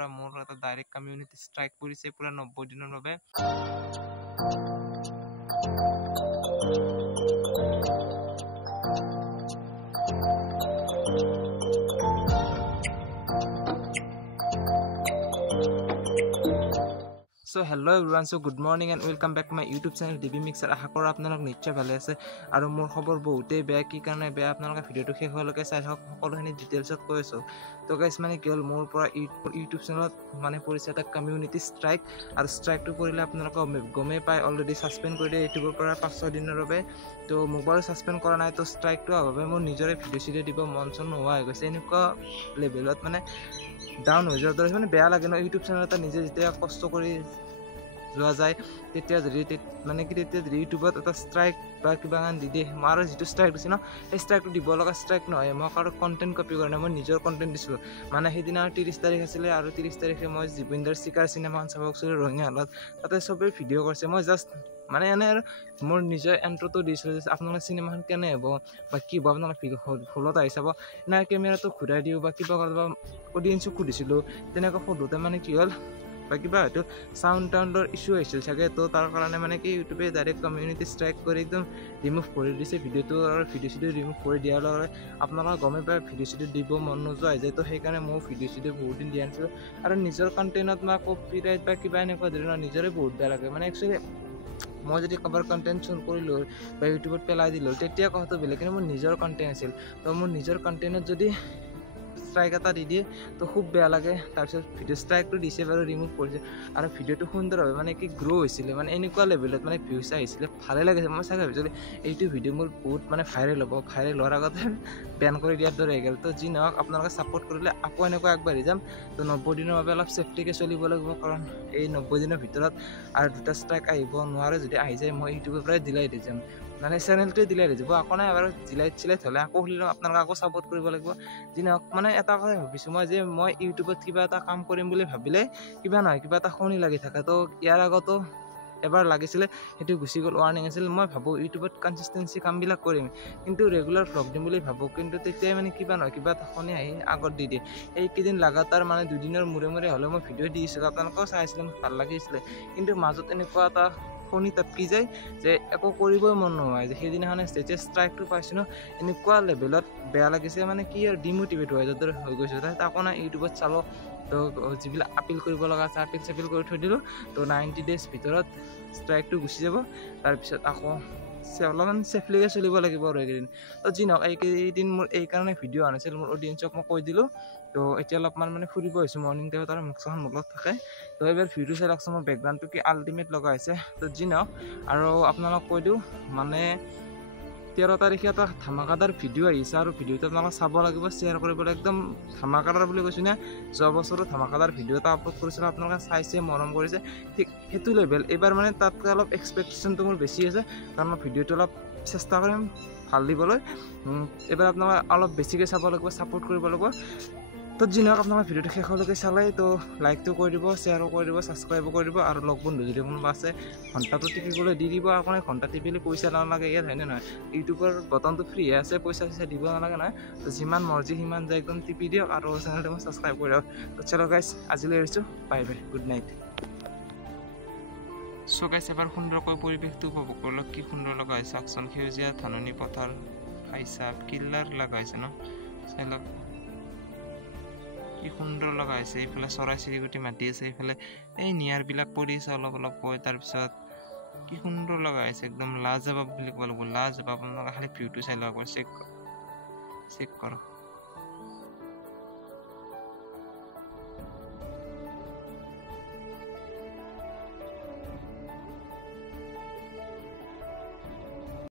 পৰা মোৰ এটা ডাইৰেক্ট কমিউনিটি ষ্ট্ৰাইক পৰিছে পুৰা 90 দিনৰ বাবে So hello everyone, so good morning and welcome back to my YouTube channel DB Mixer. আশা কৰো আপোনালোক নিশ্চয় ভালে আছে আৰু মোৰ খবৰ বহুতেই বেয়া কি কাৰণে বেয়া আপোনালোকে ভিডিওটো শেষ হোৱালৈকে চাই থাকক সকলোখিনি ডিটেইলছত কৈ আছো তো গাইস মানে কি হ'ল মোৰ পৰা YouTube চেনেলত মানে পৰিছে এটা কমিউনিটি ষ্ট্ৰাইক আৰু ষ্ট্ৰাইকটো কৰিলে আপোনালোক গমেই পায় অলৰেডি সাসপেন্ড কৰি দিয়ে ইউটিউবৰ পৰা 5-6 দিনৰ বাবে তো মোক বাৰু সাসপেন্ড কৰা নাই তো ষ্ট্ৰাইকটো বাবে মোৰ নিজৰে ভিডিও দিব মন চন নোহোৱা হৈ গৈছে এনেকুৱা লেভেলত মানে ডাউন হৈ যোৱাৰ দৰে মানে বেয়া লাগে ন ইউটিউব চেনেল এটা নিজে যেতিয়া কষ্ট কৰি যোৱা যায় তেতিয়া যদি মানে কি তেতিয়া যদি ইউটিউবত এটা ষ্ট্ৰাইক বা কিবা গান দি দিয়ে মোৰ যিটো ষ্ট্ৰাইক দিছে ন এই ষ্ট্ৰাইকটো দিব লগা ষ্ট্ৰাইক নহয় মই কাৰো কণ্টেণ্ট কপি কৰা নাই মই নিজৰ কণ্টেণ্ট দিছোঁ মানে সেইদিনা 30 তাৰিখ আছিলে আৰু 30 তাৰিখে মই জীবিন্দৰ চিকাৰ চিনেমাখন চাব গৈছিলোঁ ৰঙিয়া হলত তাতে চবেই ভিডিঅ' কৰিছে মই জাষ্ট মানে এনে আৰু মোৰ নিজৰ এণ্ট্ৰটো দিছিলোঁ যে আপোনালোকে চিনেমাখন কেনে হ'ব বা কি হ'ব আপোনালোকে ভুলত আহি চাব নাই কেমেৰাটো ঘূৰাই দিওঁ বা কিবা কৰিব অডিয়েঞ্চক সুধিছিলোঁ তেনেকৈ সোধোতে মানে কি হ'ল বা কিবা হয়তো সাউণ্ডৰ ইস্যু আহিছিল চাগে তো তাৰ কাৰণে মানে কি ইউটিউবে ডাইৰেক্ট কমিউনিটি ষ্ট্ৰাইক কৰি একদম ৰিমুভ কৰি দিছে ভিডিঅ'টো আৰু ভিডিঅ' ৰিমুভ কৰি দিয়াৰ লগে আপোনালোকে গমে পায় ভিডিঅ' দিব মন নোযোৱা হৈ যায় তো সেইকাৰণে মই ভিডিঅ' বহুত দিন দিয়া নাছিলোঁ আৰু নিজৰ কণ্টেণ্টত মই কপিৰাইট বা কিবা এনেকুৱা ধৰণৰ নিজৰে বহুত বেয়া লাগে মানে একচুৱেলি মই যদি কাৰোবাৰ কণ্টেণ্ট চুৰ কৰিলোঁ বা ইউটিউবত পেলাই দিলোঁ তেতিয়া কথাটো বেলেগ কিন্তু মোৰ নিজৰ কণ্টেণ্ট আছিল তো মোৰ নিজৰ কণ্টেণ্টত যদি ষ্ট্ৰাইক এটা দি দিয়ে তো খুব বেয়া লাগে তাৰপিছত ভিডিঅ' ষ্ট্ৰাইকটো দিছে বাৰু ৰিমুভ কৰিছে আৰু ভিডিঅ'টো সুন্দৰভাৱে মানে কি গ্ৰ' হৈছিলে মানে এনেকুৱা লেভেলত মানে ভিউজ আহিছিলে ভালে লাগিছে মই চাগে ভাবিছিলোঁ এইটো ভিডিঅ' মোৰ বহুত মানে ভাইৰেল হ'ব ভাইৰেল হোৱাৰ আগতে বেন কৰি দিয়াৰ দৰে হৈ গ'ল তো যি নহওক আপোনালোকে ছাপোৰ্ট কৰিলে আকৌ এনেকুৱা আগবাঢ়ি যাম তো 90 দিনৰ বাবে অলপ ছেফটিকৈ চলিব লাগিব কাৰণ এই 90 দিনৰ ভিতৰত আৰু দুটা ষ্ট্ৰাইক আহিব নোৱাৰে যদি আহি যায় মই ইউটিউবৰ পৰাই ডিলাই দি যাম মানে চেনেলটোৱে ডিলাই দি যাব আকৌ নাই বাৰু ডিলাইট হ'লে আকৌ খুলি ল'ম আপোনালোকে আকৌ ছাপোৰ্ট কৰিব লাগিব যি নহওক মানে এটা কথা ভাবিছোঁ মই যে মই ইউটিউবত কিবা এটা কাম কৰিম বুলি ভাবিলে কিবা নহয় কিবা এটা শনি লাগি থাকে তো ইয়াৰ আগতো এবাৰ লাগিছিলে সেইটো গুচি গ'ল ৱাৰ্ণিং আছিল মই ভাবোঁ ইউটিউবত কনচিষ্টেঞ্চি কামবিলাক কৰিম কিন্তু ৰেগুলাৰ ভ্লগ দিম বুলি ভাবোঁ কিন্তু তেতিয়াই মানে কিবা নহয় কিবা এটা শনি আহি আগত দি দিয়ে এইকেইদিন লাগাতাৰ মানে 2 দিনৰ মূৰে হ'লেও মই ভিডিঅ' দিছিলোঁ আপোনালোকেও চাইছিলে ভাল লাগিছিলে কিন্তু মাজত এনেকুৱা এটা শনি টপকি যায় যে একো কৰিবই মন নহয় যে সেইদিনাখনে যেতিয়া ষ্ট্ৰাইকটো পাইছোঁ ন এনেকুৱা লেভেলত বেয়া লাগিছে মানে কি আৰু ডিমোটিভেট হৈ যোৱাৰ হৈ গৈছোঁ তাকো না ইউটিউবত চাব তো যিবিলাক আপিল কৰিব লগা আছে আপিল কৰি থৈ দিলোঁ তো 90 ডেজ ভিতৰত ষ্ট্ৰাইকটো গুচি যাব তাৰপিছত আকৌ অলপমান ছেফলিকৈ চলিব লাগিব আৰু এইকেইদিন তো যি নহওক এইকেইদিন মোৰ এইকাৰণে ভিডিঅ' আনিছিল মোৰ অডিয়েঞ্চক মই কৈ দিলোঁ তো এতিয়া অলপমান মানে ফুৰিব আহিছোঁ মৰ্ণিং টাইমত আৰু মুখখন মলত থাকে তো এইবাৰ ভিডিঅ' চাই লওকচোন মোৰ বেকগ্ৰাউণ্ডটো কি আল্টিমেট লগা হৈছে তো যি নহওক আৰু আপোনালোক কৈ দিওঁ মানে 13 তাৰিখে এটা ধামাকাদাৰ ভিডিঅ' আহিছে আৰু ভিডিঅ'টো আপোনালোকে চাব লাগিব শ্বেয়াৰ কৰিবলৈ একদম ধামাকাদাৰ বুলি কৈছোঁ নে যোৱা বছৰো ধামাকাদাৰ ভিডিঅ' এটা আপলোড কৰিছিলোঁ আপোনালোকে চাইছে মৰম কৰিছে ঠিক সেইটো লেভেল এইবাৰ মানে তাতকৈ অলপ এক্সপেক্টেশ্যনটো মোৰ বেছি আছে কাৰণ মই ভিডিঅ'টো অলপ চেষ্টা কৰিম ভাল দিবলৈ এইবাৰ আপোনালোকে অলপ বেছিকৈ চাব লাগিব ছাপোৰ্ট কৰিব লাগিব তো যি নহওক আপোনালোকে ভিডিঅ'টো শেষলৈকে চালে তো লাইকটো কৰি দিব শ্বেয়াৰো কৰি দিব ছাবস্ক্ৰাইবো কৰি দিব আৰু লগ বন্ধু যদি কোনোবা আছে ঘণ্টাটো টিপিবলৈ দি দিব আৰু ঘণ্টা টিপিলে পইচা নালাগে ইয়াত হয়নে নহয় ইউটিউবৰ বটনটো ফ্ৰীহে আছে পইচা দিব নালাগে নহয় তো যিমান মৰ্জি সিমান যায় একদম টিপি দিয়ক আৰু চেনেলটো মই ছাবস্ক্ৰাইব কৰি দিয়ক তো চলো গাইছ আজিলৈ এৰিছোঁ বাই বাই গুড নাইট চ' গাইছ এবাৰ সুন্দৰকৈ পৰিৱেশটো উপভোগ কৰক কি সুন্দৰ লগা হৈছে চাওকচোন সেউজীয়া ধাননি পথাৰ খাইচাপ কিল্লাৰ লগা হৈছে ন চাই লওক কি সুন্দৰ লগা হৈছে এইফালে চৰাই চিৰিকটি মাতি আছে এইফালে এই নিয়াৰবিলাক পৰি আছে অলপ কৈ তাৰপিছত কি সুন্দৰ লগা হৈছে একদম লাজবাব বুলি ক'ব লাগিব লাজবাব আপোনালোকে খালি ভিউটো চাই লওক চেক কৰক